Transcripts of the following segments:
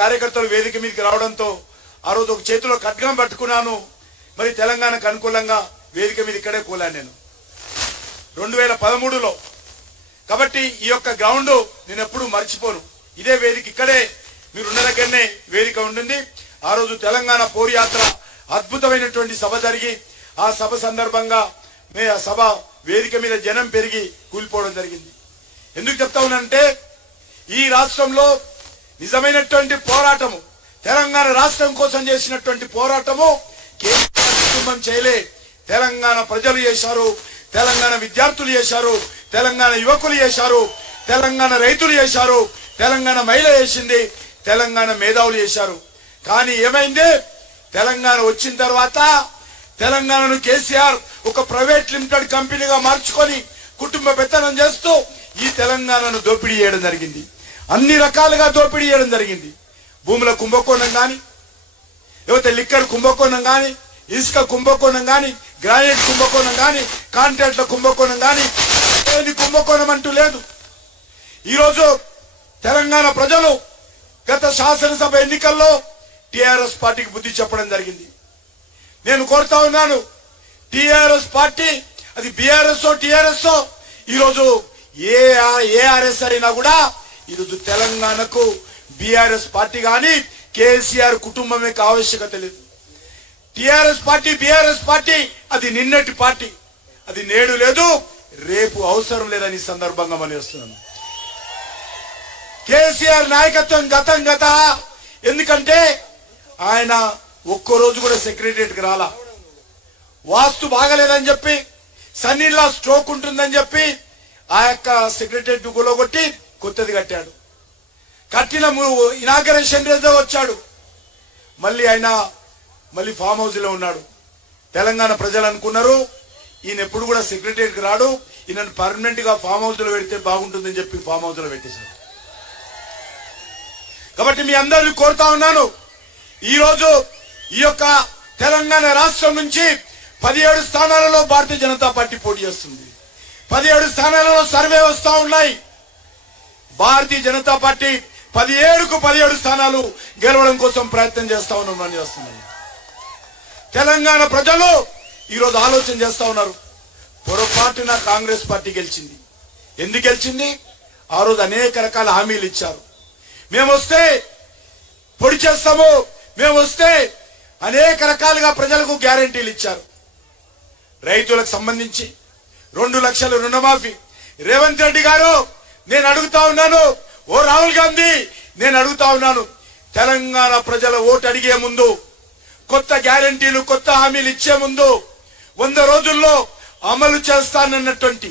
కార్యకర్తలు వేదిక మీదకి రావడంతో ఆ రోజు ఒక చేతిలో ఖడ్గం పట్టుకున్నాను. మరి తెలంగాణకు అనుకూలంగా వేదిక మీద ఇక్కడే కూలాను నేను 2013లో. కాబట్టి ఈ యొక్క గ్రౌండ్ నేను ఎప్పుడు మర్చిపోను. ఇదే వేదిక, ఇక్కడే మీరున్న దగ్గరనే వేదిక ఉంటుంది. ఆ రోజు తెలంగాణ పోరు యాత్ర అద్భుతమైనటువంటి సభ జరిగి ఆ సభ సందర్భంగా ఆ సభ వేదిక మీద జనం పెరిగి కూలిపోవడం జరిగింది. ఎందుకు చెప్తా ఉన్నానంటే ఈ రాష్ట్రంలో నిజమైనటువంటి పోరాటము, తెలంగాణ రాష్ట్రం కోసం చేసినటువంటి పోరాటము కేసీఆర్ కుటుంబం చేయలే, తెలంగాణ ప్రజలు చేశారు, తెలంగాణ విద్యార్థులు చేశారు, తెలంగాణ యువకులు చేశారు, తెలంగాణ రైతులు చేశారు, తెలంగాణ మహిళ చేసింది, తెలంగాణ మేధావులు చేశారు. కానీ ఏమైంది? తెలంగాణ వచ్చిన తర్వాత తెలంగాణను కేసీఆర్ ఒక ప్రైవేట్ లిమిటెడ్ కంపెనీగా మార్చుకొని కుటుంబ పెత్తనం చేస్తూ ఈ తెలంగాణను దోపిడీ చేయడం జరిగింది. అన్ని రకాలుగా దోపిడీ చేయడం జరిగింది. భూముల కుంభకోణం గాని, లేకపోతే లిక్కర్ కుంభకోణం గాని, ఇసుక కుంభకోణం గాని, గ్రానైట్ కుంభకోణం గాని, కాంట్రాక్ట్ల కుంభకోణం గాని, ఏది కుంభకోణం అంటూ లేదు. ఈరోజు తెలంగాణ ప్రజలు గత శాసనసభ ఎన్నికల్లో టిఆర్ఎస్ పార్టీకి బుద్ధి చెప్పడం జరిగింది. నేను కోరుతా ఉన్నాను, టిఆర్ఎస్ పార్టీ అది బీఆర్ఎస్ టిఆర్ఎస్ ఈరోజు ఏఆర్ఎస్ అయినా కూడా ఈరోజు తెలంగాణకు బీఆర్ఎస్ పార్టీ గాని కేసీఆర్ కుటుంబమే ఆవశ్యకత లేదు. టిఆర్ఎస్ పార్టీ బీఆర్ఎస్ పార్టీ అది నిన్నటి పార్టీ, అది నేడు లేదు, రేపు అవసరం లేదని సందర్భంగా మనం చేస్తున్నాను. కేసీఆర్ నాయకత్వం గత ఎందుకంటే ఆయన ఒక్కరోజు కూడా సెక్రటరియట్కి రాలా. వాస్తు బాగలేదని చెప్పి, సన్నీలా స్ట్రోక్ ఉంటుందని చెప్పి ఆ యొక్క సెక్రటరియట్ గులగొట్టి కొత్తది కట్టాడు. కట్టిన ఇనాగరేషన్ రోజే వచ్చాడు. మళ్ళీ ఫామ్ హౌస్ లో ఉన్నాడు. తెలంగాణ ప్రజలు అనుకున్నారు ఈయన ఎప్పుడు కూడా సెక్రటరియట్కి రాడు, ఈయనను పర్మనెంట్ గా ఫామ్ హౌస్ లో పెడితే బాగుంటుందని చెప్పి ఫామ్ హౌస్ లో పెట్టేశాడు. కాబట్టి మీ అందరినీ కోరుతా ఉన్నాను, ఈ రోజు ఈ యొక్క తెలంగాణ రాష్ట్రం నుంచి 17 స్థానాలలో భారతీయ జనతా పార్టీ పోటీ చేస్తుంది. 17 స్థానాలలో సర్వే వస్తా ఉన్నాయి. భారతీయ జనతా పార్టీ 17కు 17 స్థానాలు గెలవడం కోసం ప్రయత్నం చేస్తా ఉన్నాం. తెలంగాణ ప్రజలు ఈరోజు ఆలోచన చేస్తా ఉన్నారు, పొరపాటున కాంగ్రెస్ పార్టీ గెలిచింది. ఎందుకు గెలిచింది? ఆ రోజు అనేక రకాల హామీలు ఇచ్చారు. మేము వస్తే పొడి చేస్తాము, మేము వస్తే అనేక రకాలుగా ప్రజలకు గ్యారెంటీలు ఇచ్చారు. రైతులకు సంబంధించి 2 లక్షల రుణమాఫీ. రేవంత్ రెడ్డి గారు, నేను అడుగుతా ఉన్నాను, ఓ రాహుల్ గాంధీ నేను అడుగుతా ఉన్నాను, తెలంగాణ ప్రజల ఓటు అడిగే ముందు, కొత్త గ్యారెంటీలు కొత్త హామీలు ఇచ్చే ముందు 100 రోజుల్లో అమలు చేస్తానన్నటువంటి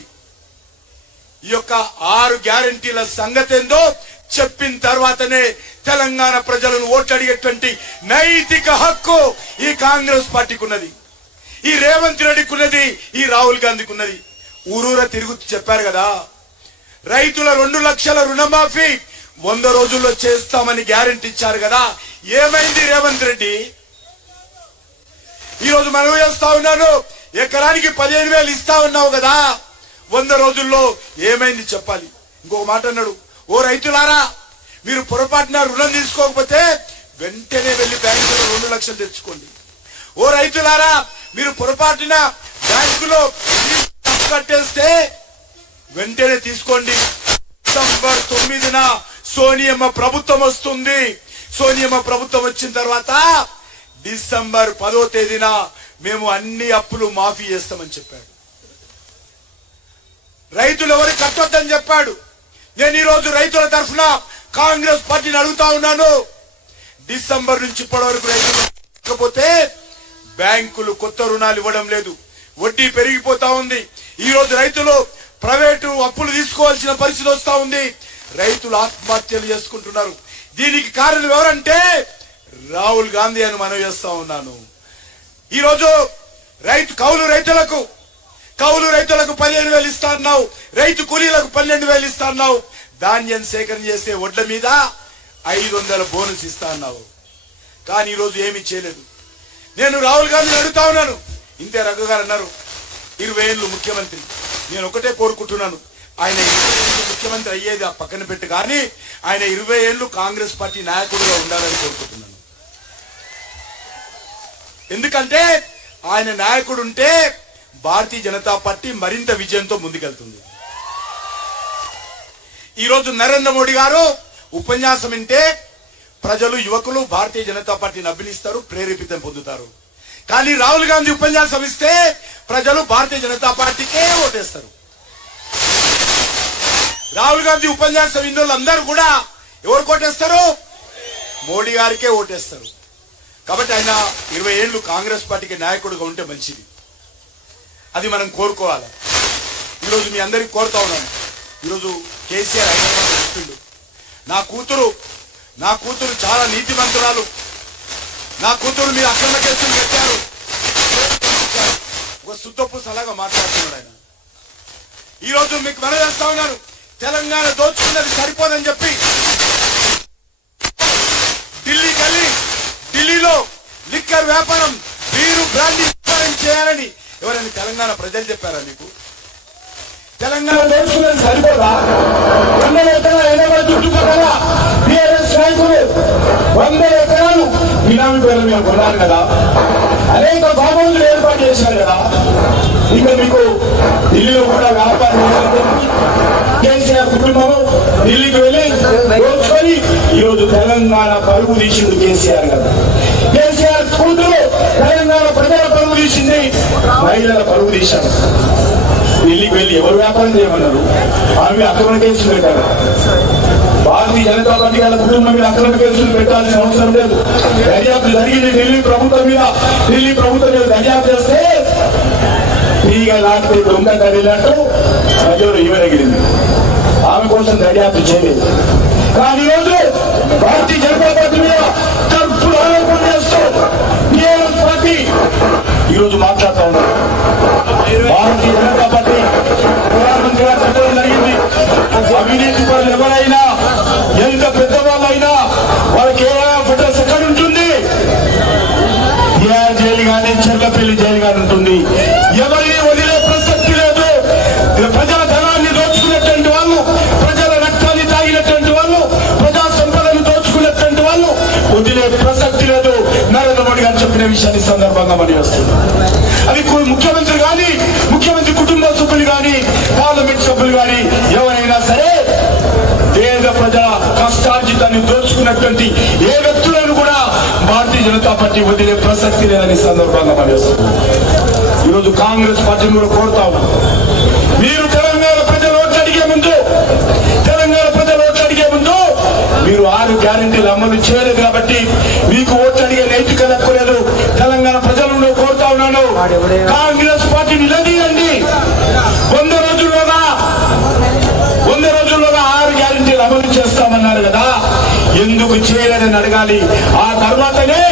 ఈ యొక్క 6 గ్యారెంటీల సంగతి ఏందో చెప్పిన తర్వాతనే తెలంగాణ ప్రజలను ఓట్లు అడిగేటువంటి నైతిక హక్కు ఈ కాంగ్రెస్ పార్టీకి ఉన్నది, ఈ రేవంత్ రెడ్డికి ఉన్నది, ఈ రాహుల్ గాంధీకి ఉన్నది. ఊరూర తిరుగుతూ చెప్పారు కదా, రైతుల 2 లక్షల రుణమాఫీ 100 రోజుల్లో చేస్తామని గ్యారెంటీ ఇచ్చారు కదా, ఏమైంది రేవంత్ రెడ్డి? ఈ రోజు మనం చేస్తా ఉన్నాను, ఎకరానికి 15,000 ఇస్తా ఉన్నావు కదా, 100 రోజుల్లో ఏమైంది చెప్పాలి. ఇంకొక మాట అన్నాడు, ఓ రైతులారా, మీరు పొరపాటున రుణం తీసుకోకపోతే వెంటనే వెళ్లి బ్యాంకులో 2 లక్షలు తెచ్చుకోండి. ఓ రైతులారా, మీరు పొరపాటున బ్యాంకులో కట్టేస్తే వెంటనే తీసుకోండి. డిసెంబర్ 9న సోనియమ్మ ప్రభుత్వం వస్తుంది. సోనియమ్మ ప్రభుత్వం వచ్చిన తర్వాత డిసెంబర్ 10వ తేదీన మేము అన్ని అప్పులు మాఫీ చేస్తామని చెప్పాడు. రైతులు ఎవరు కట్టొద్దని చెప్పాడు. నేను ఈ రోజు రైతుల తరఫున కాంగ్రెస్ పార్టీని అడుగుతా ఉన్నాను, డిసెంబర్ నుంచి ఇప్పటి వరకు రైతులు లేకపోతే బ్యాంకులు కొత్త రుణాలు ఇవ్వడం లేదు, వడ్డీ పెరిగిపోతా ఉంది. ఈ రోజు రైతులు ప్రైవేటు అప్పులు తీసుకోవాల్సిన పరిస్థితి వస్తా ఉంది. రైతులు ఆత్మహత్యలు చేసుకుంటున్నారు. దీనికి కారణం ఎవరంటే రాహుల్ గాంధీ అని మనం చేస్తా ఉన్నాను. ఈ రోజు కౌలు రైతులకు 15,000 ఇస్తా అన్నావు, రైతు కూలీలకు 12,000 ఇస్తా అన్నావు, ధాన్యం సేకరణ చేసే వడ్ల మీద 500 బోనస్ ఇస్తా అన్నావు. కానీ ఈ రోజు ఏమీ చేయలేదు. నేను రాహుల్ గాంధీని అడుగుతా ఉన్నాను, ఇంతే రఘు గారు అన్నారు 20 ఏళ్ళు ముఖ్యమంత్రి. నేను ఒకటే కోరుకుంటున్నాను, ఆయన 20 ఏళ్ళు ముఖ్యమంత్రి అయ్యేది ఆ పక్కన పెట్టి, కానీ ఆయన 20 ఏళ్ళు కాంగ్రెస్ పార్టీ నాయకుడిగా ఉండాలని కోరుకుంటున్నాను. ఎందుకంటే ఆయన నాయకుడు ఉంటే భారతీయ జనతా పార్టీ మరింత విజయంతో ముందుకెళ్తుంది. ఈరోజు నరేంద్ర మోడీ గారు ఉపన్యాసం వింటే ప్రజలు, యువకులు భారతీయ జనతా పార్టీని అభినందిస్తారు, ప్రేరేపితం పొందుతారు. కానీ రాహుల్ గాంధీ ఉపన్యాసం ఇస్తే ప్రజలు భారతీయ జనతా పార్టీకే ఓటేస్తారు. రాహుల్ గాంధీ ఉపన్యాసం విన్న వాళ్ళందరూ కూడా ఎవరు ఓటేస్తారు? మోడీ గారికే ఓటేస్తారు. కాబట్టి ఆయన 20 ఏళ్ళు కాంగ్రెస్ పార్టీకి నాయకుడిగా ఉంటే మంచిది. అది మనం కోరుకోవాలి. ఈరోజు మీ అందరికి కోరుతా ఉన్నాను. ఈరోజు కేసీఆర్ హైదరాబాద్ చెప్పిండు, నా కూతురు చాలా నీతిమంతురాలు, నా కూతురు మీరు అక్రమ కేసులు పెట్టారు. ఒక సుత్తపు సలహా మాట్లాడుతున్నాడు ఆయన. ఈరోజు మీకు మనం చేస్తా ఉన్నాను, తెలంగాణ దోచుకున్నది సరిపోదని చెప్పి ఢిల్లీలో లిక్కర్ వ్యాపారం, బీరు బ్రాండీ వ్యాపారం చేయాలని ఎవరైనా తెలంగాణ ప్రజలు చెప్పారా మీకు? తెలంగాణ దోచుకున్నది సరిపోదా? 100 ఎకరాలు హైదరాబాద్ చుట్టుపక్కల టీఆర్ఎస్ నాయకులు 100 ఎకరాలు బినామీ పేర్ల మీద కొన్నారు కదా, అనేక బాబులు ఏర్పాటు చేశారు కదా. ఇక మీకు ఢిల్లీలో కూడా వ్యాపారం కేసీఆర్ కుటుంబం ఢిల్లీకి వెళ్ళి దోచుకొని ఈరోజు తెలంగాణ పరుగు తీసింది కేసీఆర్ గారు. కేసీఆర్ కూతురు తెలంగాణ ప్రజల పరుగు తీసింది, మహిళల పరుగు తీశారు. ఢిల్లీకి వెళ్ళి ఎవరు వ్యాపారం చేయమన్నారు? ఆమె అక్రమ కేసులు పెట్టారు. భారతీయ జనతా పార్టీ వాళ్ళ కుటుంబం మీద అక్రమ కేసులు పెట్టాల్సిన అవసరం లేదు. దర్యాప్తు జరిగింది ఢిల్లీ ప్రభుత్వం మీద దర్యాప్తు చేస్తే తీగ లాంటి దొంగ కదిలినట్టు ప్రజలు ఇవ్వగలిగింది. ఆమె కోసం దర్యాప్తు చేయలేదు. కానీ ఈరోజు భారతీయ జనతా పార్టీ మీద తప్పుడు ఆరోపణ చేస్తూ టీఆర్ఎస్ పార్టీ ఈరోజు మాట్లాడుతూ ఉన్నారు. భారతీయ జనతా పార్టీ ప్రధానమంత్రిగా చెప్పడం జరిగింది, అవినీతి పరులు ఎవరైనా ఎంత పెద్దవాళ్ళైనా వాళ్ళకి ఏమైనా ఫోటోస్ ఎక్కడ ఉంటుంది? జైలు కానీ చెర్లపల్లి జైలు కానీ ఉంటుంది. ఎవరిని వదిలే ప్రసక్తి లేదు. ప్రజల ధనాన్ని దోచుకున్నటువంటి వాళ్ళు, ప్రజల రక్తాన్ని తాగినటువంటి వాళ్ళు, ప్రజా సంపదను దోచుకున్నటువంటి వాళ్ళు వదిలే ప్రసక్తి లేదు. నరేంద్ర మోడీ గారు చెప్పిన విషయాన్ని సందర్భంగా మరి వస్తుంది. అది ముఖ్యమంత్రి కానీ, ముఖ్యమంత్రి కుటుంబ సభ్యులు కానీ, పార్లమెంట్ సభ్యులు కానీ ఎవరైనా సరే పేద ప్రజల కష్టార్జితాన్ని దోచుకున్నటువంటి ఏ వ్యక్తులను కూడా భారతీయ జనతా పార్టీ వదిలే ప్రసక్తి లేదని సందర్భంగా పనిచేస్తుంది. ఈరోజు కాంగ్రెస్ పార్టీని కూడా కోరుతా ఉన్నాం, మీరు తెలంగాణ ప్రజలు ఓట్లు అడిగే ముందు మీరు 6 గ్యారెంటీలు అమలు చేయలేదు కాబట్టి మీకు ఓట్లు అడిగే నైతికత లేదు. తెలంగాణ ప్రజలను కోరుతా ఉన్నాను, కాంగ్రెస్ పార్టీ నిలదీయండి. 100 రోజుల్లోగా 6 గ్యారెంటీలు అమలు చేస్తామన్నారు కదా, ఎందుకు చేయలేదని అడగాలి. ఆ తర్వాతనే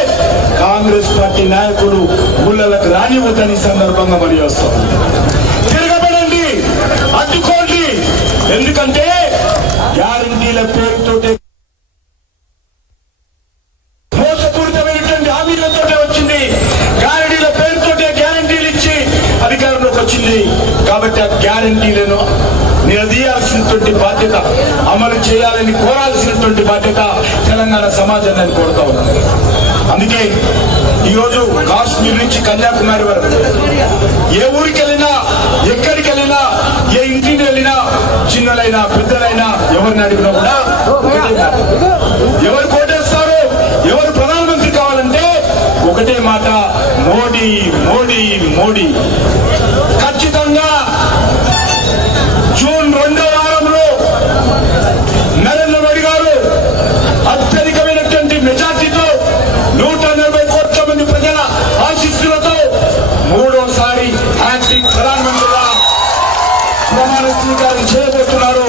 కాంగ్రెస్ పార్టీ నాయకులు ఊళ్ళకు రానివ్వదని సందర్భంగా మరి వస్తాం. తిరగబడండి, అడ్డుకోండి. ఎందుకంటే గ్యారెంటీల పేరుతోటే, మోసపూరితమైనటువంటి హామీలతోటే వచ్చింది. గ్యారెంటీల పేరుతోటే గ్యారెంటీలు ఇచ్చి అధికారంలోకి వచ్చింది. కాబట్టి ఆ గ్యారెంటీలను నిలదీయాల్సినటువంటి బాధ్యత, అమలు చేయాలని కోరాల్సినటువంటి బాధ్యత తెలంగాణ సమాజాన్ని కోరుతా ఉన్నాం. అందుకే ఈరోజు కాశ్మీర్ నుంచి కన్యాకుమారి వరకు ఏ ఊరికి వెళ్ళినా, ఎక్కడికి వెళ్ళినా, ఏ ఇంటికి వెళ్ళినా, చిన్నలైనా పెద్దలైనా ఎవరిని అడిగినా కూడా ఎవరు కోటేస్తారు, ఎవరు ప్రధానమంత్రి కావాలంటే ఒకటే మాట, మోడీ మోడీ మోడీ. ఖచ్చితంగా జూన్ 2వ వారంలో నరేంద్ర మోడీ గారు అత్యధికమైనటువంటి మెజార్టీతో 140 కోట్ల మంది ప్రజల ఆశీస్సులతో 3వసారి హ్యాట్రిక్ ప్రధానమంత్రిగా ప్రమాణ స్వీకారం చేయబోతున్నారు.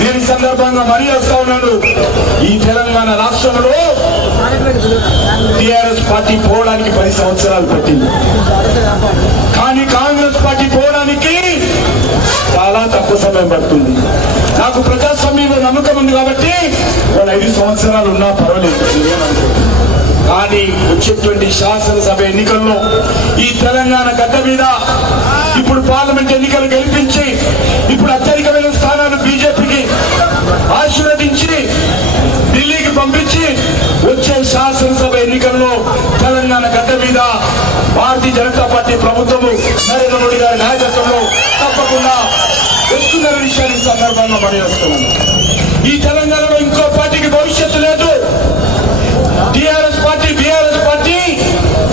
నేను ఈ సందర్భంగా మరీ వస్తా ఉన్నాను, ఈ తెలంగాణ రాష్ట్రంలో టీఆర్ఎస్ పార్టీ పోవడానికి 10 సంవత్సరాలు పట్టింది. కానీ కాంగ్రెస్ పార్టీ పోవడానికి చాలా తక్కువ సమయం పడుతుంది. నాకు ప్రజాస్వామ్యంలో నమ్మకం ఉంది కాబట్టి వాళ్ళు 5 సంవత్సరాలు ఉన్నా పర్వాలేదు. కానీ వచ్చేటువంటి శాసనసభ ఎన్నికల్లో ఈ తెలంగాణ గడ్డ మీద ఇప్పుడు పార్లమెంట్ ఎన్నికలు గెలిపించి గెలిపించి ఇప్పుడు అత్యధికమైన స్థానాలు బీజేపీకి ఆశీర్వదించి ఢిల్లీకి పంపించి వచ్చే శాసనసభ ఎన్నికల్లో తెలంగాణ గడ్డ మీద భారతీయ జనతా పార్టీ ప్రభుత్వము నరేంద్ర మోడీ గారి నాయకత్వంలో తప్పకుండా వస్తున్న విషయాన్ని సందర్భంగా పనిచేస్తున్నాను. ఈ తెలంగాణలో ఇంకో పార్టీకి భవిష్యత్తు లేదు. TRS party BRS party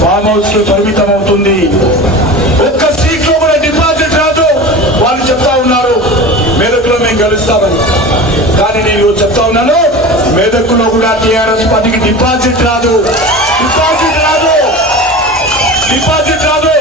farm house కి పరిమితం అవుతుంది. ఒక్క సీట్ లో కూడా డిపాజిట్ రాదు. వాళ్ళు చెప్తా ఉన్నారు మెదక్లో మేము గెలుస్తామని, కానీ నేను చెప్తా ఉన్నాను మెదక్లో కూడా టీఆర్ఎస్ పార్టీకి డిపాజిట్ రాదు. డిపాజిట్ రాదు.